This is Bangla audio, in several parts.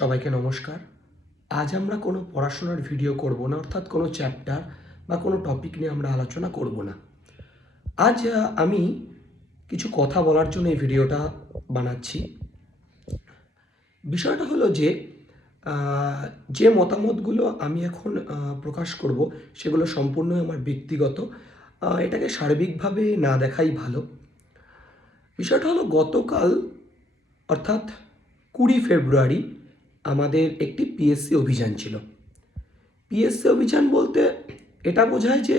সবাইকে নমস্কার। আজ আমরা কোনো পড়াশোনার ভিডিও করব না, অর্থাৎ কোনো চ্যাপ্টার বা কোনো টপিক নিয়ে আমরা আলোচনা করব না। আজ আমি কিছু কথা বলার জন্য এই ভিডিওটা বানাচ্ছি। বিষয়টা হলো যে যে মতামতগুলো আমি এখন প্রকাশ করব সেগুলো সম্পূর্ণ আমার ব্যক্তিগত। এটাকে সার্বিকভাবে না দেখাই ভালো। বিষয়টা হলো গতকাল অর্থাৎ 20 ফেব্রুয়ারি আমাদের একটি পিএসসি অভিযান ছিল। পিএসসি অভিযান বলতে এটা বোঝায় যে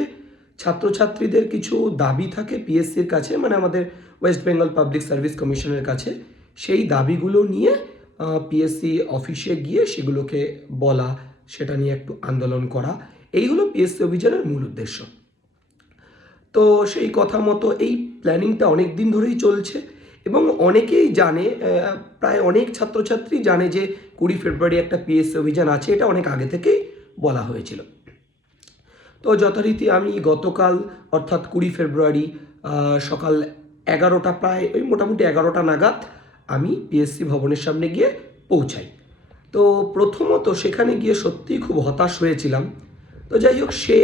ছাত্রছাত্রীদের কিছু দাবি থাকে পিএসসির কাছে, মানে আমাদের ওয়েস্ট বেঙ্গল পাবলিক সার্ভিস কমিশনের কাছে। সেই দাবিগুলো নিয়ে পিএসসি অফিসে গিয়ে সেগুলোকে বলা, সেটা নিয়ে একটু আন্দোলন করা, এই হলো পিএসসি অভিযানের মূল উদ্দেশ্য। তো সেই কথা মতো এই প্ল্যানিংটা অনেক দিন ধরেই চলছে এবং অনেকেই জানে, প্রায় অনেক ছাত্রছাত্রী জানে যে 20 ফেব্রুয়ারি একটা পিএসসি অভিযান আছে। এটা অনেক আগে থেকেই বলা হয়েছিল। তো যথারীতি আমি গতকাল অর্থাৎ 20 ফেব্রুয়ারি সকাল 11টা, প্রায় ওই মোটামুটি 11টা নাগাদ আমি পিএসসি ভবনের সামনে গিয়ে পৌঁছাই। তো প্রথমত সেখানে গিয়ে সত্যিই খুব হতাশ হয়েছিলাম। তো যাই হোক, সে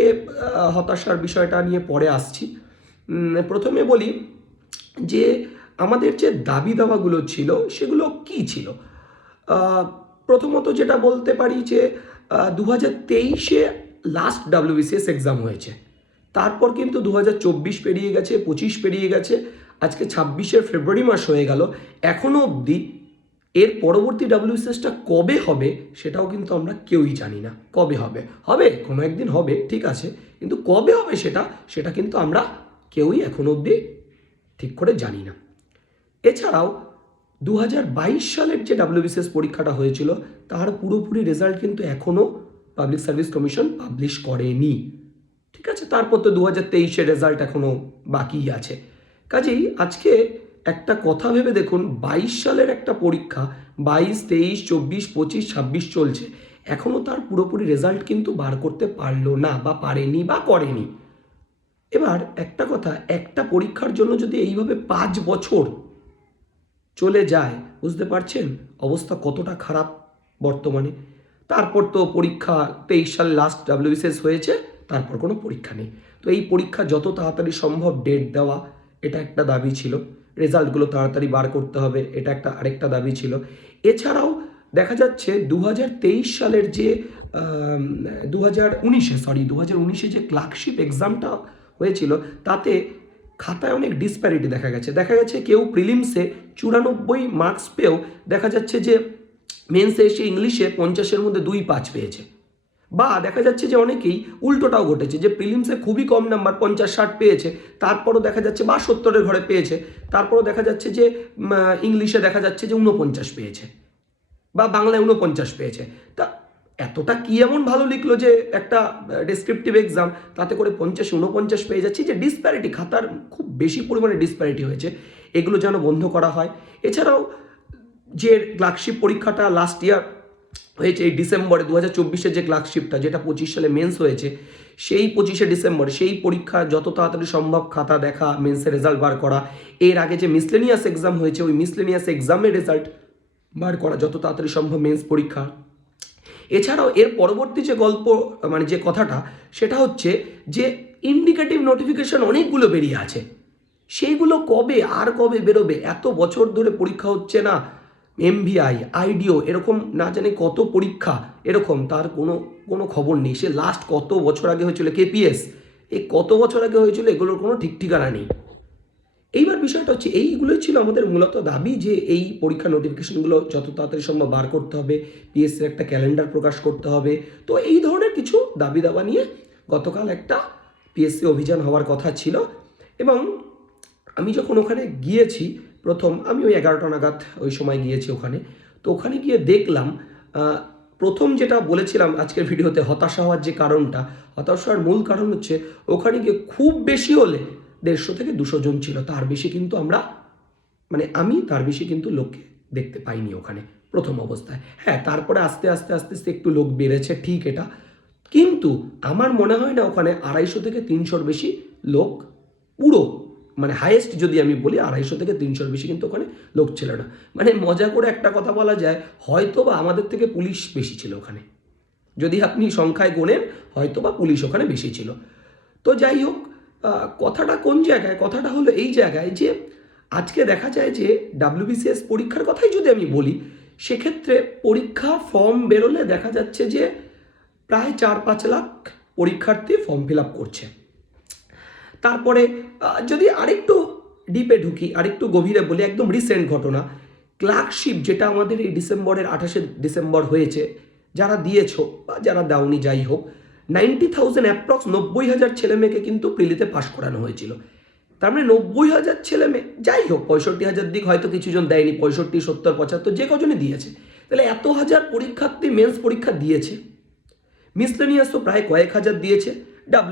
হতাশার বিষয়টা নিয়ে পরে আসছি। প্রথমে বলি যে আমাদের যে দাবি দাওয়াগুলো ছিল সেগুলো কি ছিল। প্রথমত যেটা বলতে পারি যে 2023-এ লাস্ট ডাব্লিউবিসিএস এক্সাম হয়েছে। তারপর কিন্তু 2024 পেরিয়ে গেছে, 25 পেরিয়ে গেছে, আজকে 26 ফেব্রুয়ারি মাস হয়ে গেল। এখনও অবধি এর পরবর্তী ডাব্লিউবিসিএসটা কবে হবে সেটাও কিন্তু আমরা কেউই জানি না। কবে হবে, হবে কোনো একদিন হবে, ঠিক আছে, কিন্তু কবে হবে সেটা কিন্তু আমরা কেউই এখনও অবধি ঠিক করে জানি না। এছাড়াও 2022 সালের যে ডাব্লিউবিসিএস পরীক্ষাটা হয়েছিল তার পুরোপুরি রেজাল্ট কিন্তু এখনও পাবলিক সার্ভিস কমিশন পাবলিশ করেনি, ঠিক আছে। তারপর তো 2023-এর রেজাল্ট এখনও বাকি আছে। কাজেই আজকে একটা কথা ভেবে দেখুন, 22 সালের একটা পরীক্ষা 22, 23, 24, 25, 26 চলছে, এখনও তার পুরোপুরি রেজাল্ট কিন্তু বার করতে পারলো না, বা পারেনি বা করেনি। এবার একটা কথা, একটা পরীক্ষার জন্য যদি এইভাবে 5 বছর চলে যায়, বুঝতে পারছেন অবস্থা কতটা খারাপ বর্তমানে। তারপর তো পরীক্ষা 23 সাল লাস্ট ডাব্লিউবিসিএস হয়েছে, তারপর কোনো পরীক্ষা নেই। তো এই পরীক্ষা যত তাড়াতাড়ি সম্ভব ডেট দেওয়া, এটা একটা দাবি ছিল। রেজাল্টগুলো তাড়াতাড়ি বার করতে হবে, এটা একটা আরেকটা দাবি ছিল। এছাড়াও দেখা যাচ্ছে 2023 সালের যে 2019-এ যে ক্লার্কশিপ এক্সামটা হয়েছিল, তাতে খাতায় অনেক ডিসপ্যারিটি দেখা গেছে কেউ প্রিলিমসে 94 মার্কস পেয়েও দেখা যাচ্ছে যে মেন্সে এসে ইংলিশে 50-এর মধ্যে 2-5 পেয়েছে। বা দেখা যাচ্ছে যে অনেকেই উল্টোটাও ঘটেছে, যে প্রিলিমসে খুবই কম নাম্বার 50-60 পেয়েছে, তারপরও দেখা যাচ্ছে বা 70-এর ঘরে পেয়েছে, তারপরও দেখা যাচ্ছে যে ইংলিশে দেখা যাচ্ছে যে 49 পেয়েছে বা বাংলায় 49 পেয়েছে। তা এতটা কি এমন ভালো লিখলো যে একটা ডেসক্রিপটিভ এক্সাম, তাতে করে 50-49 পেয়ে যাচ্ছে। যে ডিসপ্যারিটি, খাতার খুব বেশি পরিমাণে ডিসপ্যারিটি হয়েছে, এগুলো যেন বন্ধ করা হয়। এছাড়াও যে ক্লার্কশিপ পরীক্ষাটা লাস্ট ইয়ার হয়েছে এই ডিসেম্বরে, 2024-এর যে ক্লার্কশিপটা, যেটা 25 সালে মেন্স হয়েছে, সেই 25শে ডিসেম্বর সেই পরীক্ষা যত তাড়াতাড়ি সম্ভব খাতা দেখা, মেন্সের রেজাল্ট বার করা। এর আগে যে মিসলেনিয়াস এক্সাম হয়েছে, ওই মিসলেনিয়াস এক্সামের রেজাল্ট বার করা যত তাড়াতাড়ি সম্ভব, মেন্স পরীক্ষা। এছাড়াও এর পরবর্তী যে গল্প, মানে যে কথাটা, সেটা হচ্ছে যে ইন্ডিকেটিভ নোটিফিকেশন অনেকগুলো বেরিয়ে আছে, সেইগুলো কবে বেরোবে? এত বছর ধরে পরীক্ষা হচ্ছে না, এমভিআই, আইডিও, এরকম না জানি কত পরীক্ষা, এরকম তার কোনো খবর নেই। সে লাস্ট কত বছর আগে হয়েছিল, কেপিএস, এই কত বছর আগে হয়েছিল, এগুলোর কোনো ঠিক ঠিকানা নেই। এইবার বিষয়টা হচ্ছে, এইগুলোই ছিল আমাদের মূলত দাবি, যে এই পরীক্ষা নোটিফিকেশনগুলো যত তাড়াতাড়ি সম্ভব বার করতে হবে, পিএসসির একটা ক্যালেন্ডার প্রকাশ করতে হবে। তো এই ধরনের কিছু দাবি দাবা নিয়ে গতকাল একটা পিএসসি অভিযান হওয়ার কথা ছিল। এবং আমি যখন ওখানে গিয়েছি, প্রথম আমি ওই 11টা নাগাদ ওই সময় গিয়েছি ওখানে। তো ওখানে গিয়ে দেখলাম, প্রথম যেটা বলেছিলাম আজকের ভিডিওতে, হতাশা হওয়ার যে কারণটা, হতাশা হওয়ার মূল কারণ হচ্ছে ওখানে গিয়ে খুব বেশি হলে 150 থেকে 200 জন ছিল। তার বেশি কিন্তু আমি তার বেশি কিন্তু লোককে দেখতে পাইনি ওখানে প্রথম অবস্থায়। হ্যাঁ, তারপরে আস্তে আস্তে একটু লোক বেড়েছে, ঠিক এটা, কিন্তু আমার মনে হয় না ওখানে 250 থেকে 300-র বেশি লোক পুরো মানে হাইয়েস্ট যদি আমি বলি 250 থেকে 300-র বেশি কিন্তু ওখানে লোক ছিল না। মানে মজা করে একটা কথা বলা যায়, হয়তো বা আমাদের থেকে পুলিশ বেশি ছিল ওখানে, যদি আপনি সংখ্যায় গোনেন হয়তো বা পুলিশ ওখানে বেশি ছিল। তো যাই হোক, কথাটা কোন জায়গায়, কথাটা হলো এই জায়গায় যে আজকে দেখা যায় যে WBCS পরীক্ষার কথাই যদি আমি বলি, সেক্ষেত্রে পরীক্ষা ফর্ম বেরোলে দেখা যাচ্ছে যে প্রায় 4-5 লাখ পরীক্ষার্থী ফর্ম ফিল আপ করছে। তারপরে যদি আরেকটু ডিপে ঢুকি, আরেকটু গভীরে বলি, একদম রিসেন্ট ঘটনা, ক্লার্কশিপ যেটা আমাদের এই ডিসেম্বরের 28শে ডিসেম্বর হয়েছে, যারা দিয়েছো বা যারা দাওনি যাই হোক, 90,000 অ্যাপ্রক্স 90,000 ছেলে মেয়েকে কিন্তু প্রিলিতে পাশ করানো হয়েছিল। তার মানে 90,000 ছেলে মেয়ে, যাই হোক 65,000 দিক হয়তো কিছুজন দেয়নি, 65, 70, 75 যে কজনই দিয়েছে, তাহলে এত হাজার পরীক্ষার্থী মেন্স পরীক্ষা দিয়েছে। মিসলেনিয়াস তো প্রায় কয়েক হাজার দিয়েছে,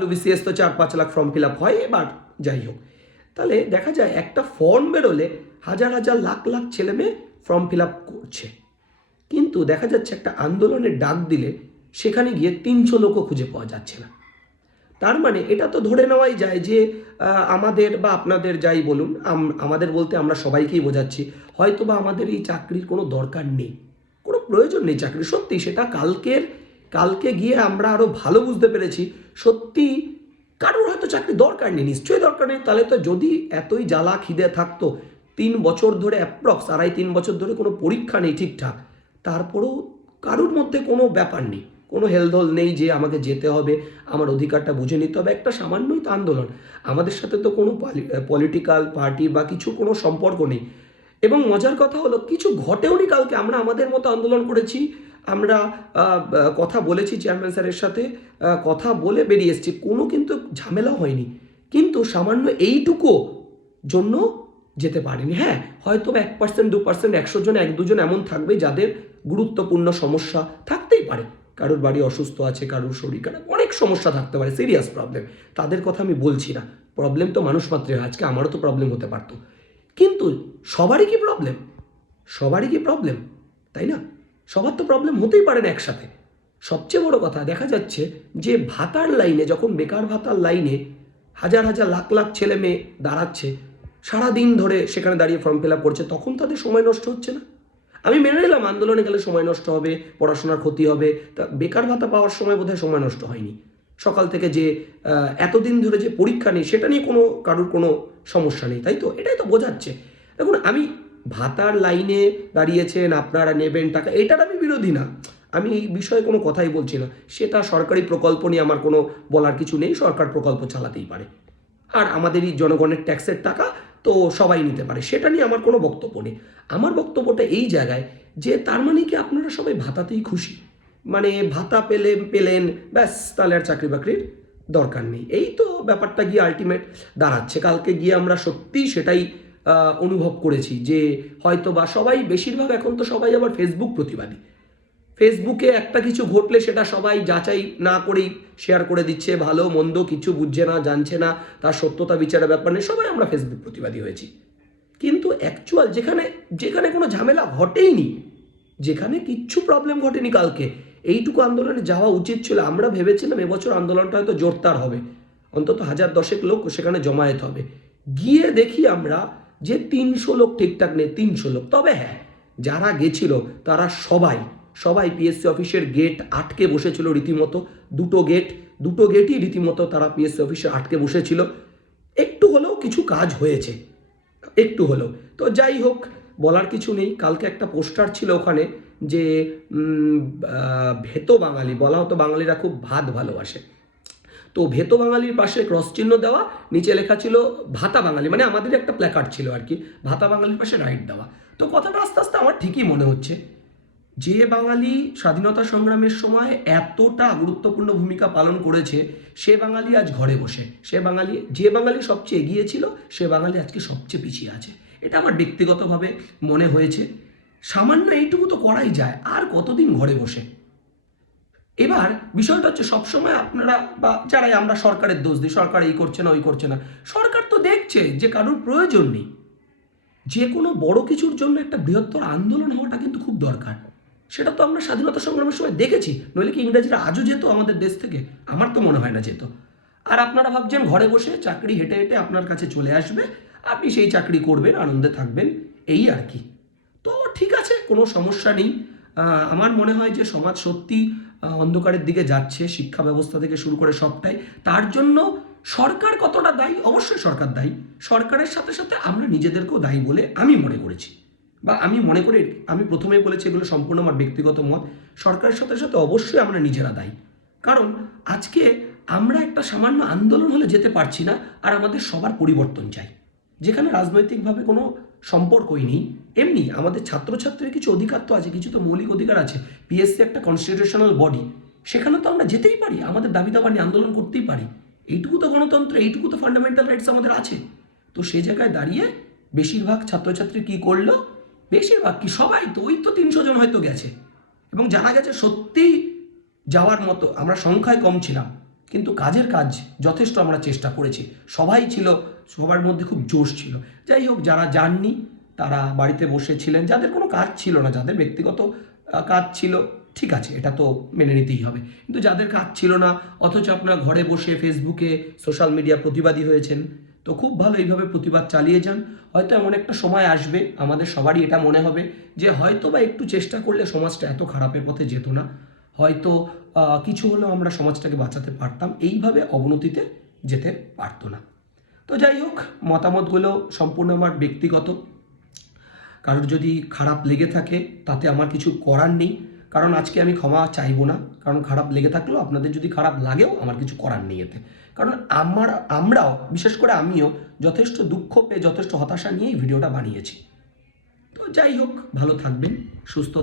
WBCS তো 4-5 লাখ ফর্ম ফিল আপ হয়, এবার যাই হোক, তাহলে দেখা যায় একটা ফর্ম বেরোলে হাজার হাজার লাখ লাখ ছেলে মেয়ে ফর্ম ফিল আপ করছে, কিন্তু দেখা যাচ্ছে একটা আন্দোলনের ডাক দিলে সেখানে গিয়ে 300 লোকও খুঁজে পাওয়া যাচ্ছে না। তার মানে এটা তো ধরে নেওয়াই যায় যে আমাদের বা আপনাদের যাই বলুন, আমাদের বলতে আমরা সবাইকেই বোঝাচ্ছি, হয়তো বা আমাদের এই চাকরির কোনো দরকার নেই, কোনো প্রয়োজন নেই চাকরি। সত্যি সেটা কালকে গিয়ে আমরা আরও ভালো বুঝতে পেরেছি, সত্যি কারোর হয়তো চাকরি দরকার নেই, নিশ্চয়ই দরকার নেই। তাহলে তো যদি এতই জ্বালা খিদে থাকতো, 3 বছর ধরে অ্যাপ্রক্স 2.5-3 বছর ধরে কোনো পরীক্ষা নেই ঠিকঠাক, তারপরেও কারোর মধ্যে কোনো ব্যাপার নেই, কোনো হেলদোল নেই যে আমাকে যেতে হবে, আমার অধিকারটা বুঝে নিতে হবে, একটা সামান্যই তো আন্দোলন, আমাদের সাথে তো কোনো পলিটিক্যাল পার্টি বা কিছু কোনো সম্পর্ক নেই। এবং মজার কথা হলো কিছু ঘটেওনি কালকে, আমরা আমাদের মতো আন্দোলন করেছি, আমরা কথা বলেছি চেয়ারম্যান স্যারের সাথে, কথা বলে বেরিয়ে এসেছি, কোনো কিন্তু ঝামেলাও হয়নি, কিন্তু সামান্য এইটুকু জন্য যেতে পারেনি। হ্যাঁ, হয়তো 1%, 2%, 100 জন 1-2 জন এমন থাকবে যাদের গুরুত্বপূর্ণ সমস্যা থাকতেই পারে, কারোর বাড়ি অসুস্থ আছে, কারোর শরীর খারাপ, অনেক সমস্যা থাকতে পারে, সিরিয়াস প্রবলেম, তাদের কথা আমি বলছি না, প্রবলেম তো মানুষ মাত্রই হয়, আজকে আমারও তো প্রবলেম হতে পারতো, কিন্তু সবারই কি প্রবলেম, সবারই কি প্রবলেম, তাই না? সবার তো প্রবলেম হতেই পারে না একসাথে। সবচেয়ে বড় কথা দেখা যাচ্ছে যে ভাতার লাইনে, যখন বেকার ভাতার লাইনে হাজার হাজার লাখ লাখ ছেলে মেয়ে দাঁড়াচ্ছে, সারাদিন ধরে সেখানে দাঁড়িয়ে ফর্ম ফিল আপ করছে, তখন তাদের সময় নষ্ট হচ্ছে না? আমি মেনে নিলাম আন্দোলনে গেলে সময় নষ্ট হবে, পড়াশোনার ক্ষতি হবে, তা বেকার ভাতা পাওয়ার সময় বোধহয় সময় নষ্ট হয়নি। সকাল থেকে যে এতদিন ধরে যে পরীক্ষা নেই, সেটা নিয়ে কারোর কোনো সমস্যা নেই, তাই তো? এটাই তো বোঝাচ্ছে। দেখুন, আমি ভাতার লাইনে দাঁড়িয়েছেন, আপনারা নেবেন টাকা, এটার আমি বিরোধী না, আমি এই বিষয়ে কোনো কথাই বলছি না, সেটা সরকারি প্রকল্প নিয়ে আমার কোনো বলার কিছু নেই, সরকার প্রকল্প চালাতেই পারে, আর আমাদেরই জনগণের ট্যাক্সের টাকা তো সবাই নিতে পারে, সেটা নিয়ে আমার কোনো বক্তব্য নেই। আমার বক্তব্যটা এই জায়গায় যে তার মানে কি আপনারা সবাই ভাতাতেই খুশি, মানে ভাতা পেলেন ব্যাস, তাহলে আর চাকরি বাকরির দরকার নেই, এই তো ব্যাপারটা গিয়ে আলটিমেট দাঁড়াচ্ছে। কালকে গিয়ে আমরা সত্যিই সেটাই অনুভব করেছি যে হয়তো বা সবাই, বেশিরভাগ এখন তো সবাই আবার ফেসবুক প্রতিবাদী, ফেসবুকে একটা কিছু ঘটলে সেটা সবাই যাচাই না করেই শেয়ার করে দিচ্ছে, ভালো মন্দ কিছু বুঝছে না, জানছে না, তার সত্যতা বিচারের ব্যাপার নেই, সবাই আমরা ফেসবুক প্রতিবাদী হয়েছি। কিন্তু অ্যাকচুয়াল যেখানে কোনো ঝামেলা ঘটেইনি, যেখানে কিচ্ছু প্রবলেম ঘটেনি, কালকে এইটুকু আন্দোলনে যাওয়া উচিত ছিল। আমরা ভেবেছিলাম এবছর আন্দোলনটা হয়তো জোরদার হবে, অন্তত 1000-10 লোক সেখানে জমায়েত হবে, গিয়ে দেখি আমরা যে 300 লোক ঠিকঠাক নেই, 300 লোক। তবে হ্যাঁ, যারা গেছিল তারা সবাই পিএসসি অফিসের গেট আটকে বসেছিল রীতিমতো, দুটো গেটই রীতিমতো তারা পিএসসি অফিসে আটকে বসেছিল, একটু হলেও কিছু কাজ হয়েছে, একটু হলেও। তো যাই হোক, বলার কিছু নেই। কালকে একটা পোস্টার ছিল ওখানে যে ভেতো বাঙালি, বলা হতো বাঙালিরা খুব ভাত ভালোবাসে, তো ভেতো বাঙালির পাশে ক্রস চিহ্ন দেওয়া, নিচে লেখা ছিল ভাতা বাঙালি, মানে আমাদের একটা প্ল্যাকার্ড ছিল আর কি, ভাতা বাঙালির পাশে রাইট দেওয়া। তো কথাটা আস্তে আস্তে আমার ঠিকই মনে হচ্ছে, যে বাঙালি স্বাধীনতা সংগ্রামের সময় এতটা গুরুত্বপূর্ণ ভূমিকা পালন করেছে, সে বাঙালি আজ ঘরে বসে, যে বাঙালি সবচেয়ে এগিয়ে ছিল, সে বাঙালি আজকে সবচেয়ে পিছিয়ে আছে, এটা আমার ব্যক্তিগতভাবে মনে হয়েছে। সামান্য এইটুকু তো করাই যায়, আর কতদিন ঘরে বসে। এবার বিষয়টা হচ্ছে, সবসময় আপনারা বা যারাই আমরা সরকারের দোষ দিই, সরকার এই করছে না ওই করছে না, সরকার তো দেখছে যে কারোর প্রয়োজন নেই, যে কোনো বড় কিছুর জন্য একটা বৃহত্তর আন্দোলন হওয়াটা কিন্তু খুব দরকার, সেটা তো আমরা স্বাধীনতা সংগ্রামের সময় দেখেছি, নইলে কি ইংরেজরা আজও যেত আমাদের দেশ থেকে? আমার তো মনে হয় না যেত। আর আপনারা ভাবছেন ঘরে বসে চাকরি হেঁটে হেঁটে আপনার কাছে চলে আসবে, আপনি সেই চাকরি করবেন, আনন্দে থাকবেন, এই আর কি। তো ঠিক আছে, কোনো সমস্যা নেই। আমার মনে হয় যে সমাজ সত্যি অন্ধকারের দিকে যাচ্ছে, শিক্ষা ব্যবস্থা থেকে শুরু করে সবটাই। তার জন্য সরকার কতটা দায়ী? অবশ্যই সরকার দায়ী। সরকারের সাথে সাথে আমরা নিজেদেরকেও দায়ী বলে আমি মনে করেছি, বা আমি মনে করি, আমি প্রথমেই বলেছি এগুলো সম্পূর্ণ আমার ব্যক্তিগত মত। সরকারের সাথে সাথে অবশ্যই আমরা নিজেরা দায়ী। কারণ আজকে আমরা একটা সামান্য আন্দোলন হলে যেতে পারছি না, আর আমাদের সবার পরিবর্তন চাই, যেখানে রাজনৈতিকভাবে কোনো সম্পর্কই নেই। এমনি আমাদের ছাত্রছাত্রীর কিছু অধিকার তো আছে, কিছু তো মৌলিক অধিকার আছে। পিএসসি একটা কনস্টিটিউশনাল বডি, সেখানে তো আমরা যেতেই পারি, আমাদের দাবি দাবা নিয়ে আন্দোলন করতেই পারি। এইটুকু তো গণতন্ত্র, এইটুকু তো ফান্ডামেন্টাল রাইটস আমাদের আছে। তো সেই জায়গায় দাঁড়িয়ে বেশিরভাগ ছাত্রছাত্রী কি করলো, বেশিরভাগ কি সবাই তো, ওই তো 300 জন হয়তো গেছে, এবং জানা গেছে সত্যিই যাওয়ার মতো আমরা সংখ্যায় কম ছিলাম, কিন্তু কাজের কাজ যথেষ্ট আমরা চেষ্টা করেছি, সবাই ছিল, সবার মধ্যে খুব জোশ ছিল। যাই হোক, যারা যাননি তারা বাড়িতে বসেছিলেন, যাদের কোনো কাজ ছিল না, যাদের ব্যক্তিগত কাজ ছিল, ঠিক আছে, এটা তো মেনে নিতেই হবে। কিন্তু যাদের কাজ ছিল না, অথচ আপনারা ঘরে বসে ফেসবুকে সোশ্যাল মিডিয়া প্রতিবাদী হয়েছেন, তো খুব ভালো, এইভাবে প্রতিবাদ চালিয়ে যান। হয়তো এমন একটা সময় আসবে, আমাদের সবারই এটা মনে হবে যে হয়তো বা একটু চেষ্টা করলে সমাজটা এত খারাপের পথে যেত না, হয়তো কিছু হলেও আমরা সমাজটাকে বাঁচাতে পারতাম, এইভাবে অবনতিতে যেতে পারতো না। তো যাই হোক, মতামতগুলো সম্পূর্ণ আমার ব্যক্তিগত। কারোর যদি খারাপ লেগে থাকে তাতে আমার কিছু করার নেই, কারণ আজকে আমি ক্ষমা চাইবো না, কারণ খারাপ লেগে থাকলেও আপনাদের যদি খারাপ লাগেও আমার কিছু করার নেই এতে। কারণ আমরাও, বিশেষ করে আমিও যথেষ্ট দুঃখ পেয়ে, যথেষ্ট হতাশা নিয়েই ভিডিওটা বানিয়েছি। তো যাই হোক, ভালো থাকবেন, সুস্থ